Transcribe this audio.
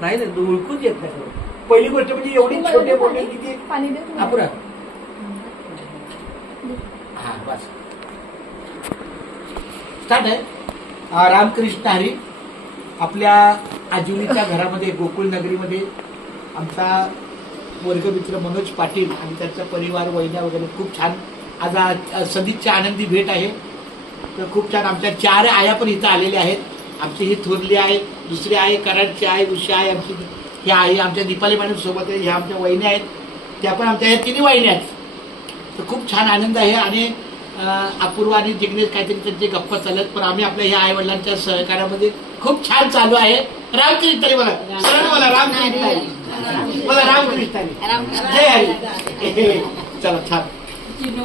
नाही ना ओळखूच येत नाही. पहिली गोष्ट म्हणजे एवढी छोटे मोठे किती अपुरा. हा बस स्टार्ट आहे. रामकृष्ण हरी. आपल्या आजिवलीच्या घरामध्ये गोकुळ नगरीमध्ये आमचा वर्गमित्र मनोज पाटील आणि त्यांचा परिवार वैद्या वगैरे खूप छान आज सदिच्छा आनंदी भेट आहे. तर खूप छान आमच्या 4 आया पण इथं आलेल्या आहेत. आमची ही थोरली आहे, दुसरी आहे कराडची आहे, उषा आहे आमची, ह्या आहे आमच्या दीपाली मॅडम सोबत आहे, ह्या आमच्या वहिन्या आहेत, त्या पण आमच्या ह्या 3 वहिन्या आहेत. तर खूप छान आनंद आहे. आणि अपूर्व आणि जिग्नेश काहीतरी त्यांचे गप्पा चालत, पण आम्ही आपल्या ह्या आई वडिलांच्या सहकार्यामध्ये खूप छान चालू आहे. रामकृष्ण हरी बोला, सरळ बोला, रामकृष्ण हरी बोला, रामकृष्ण हरी, जय हरी. चला छान. तिला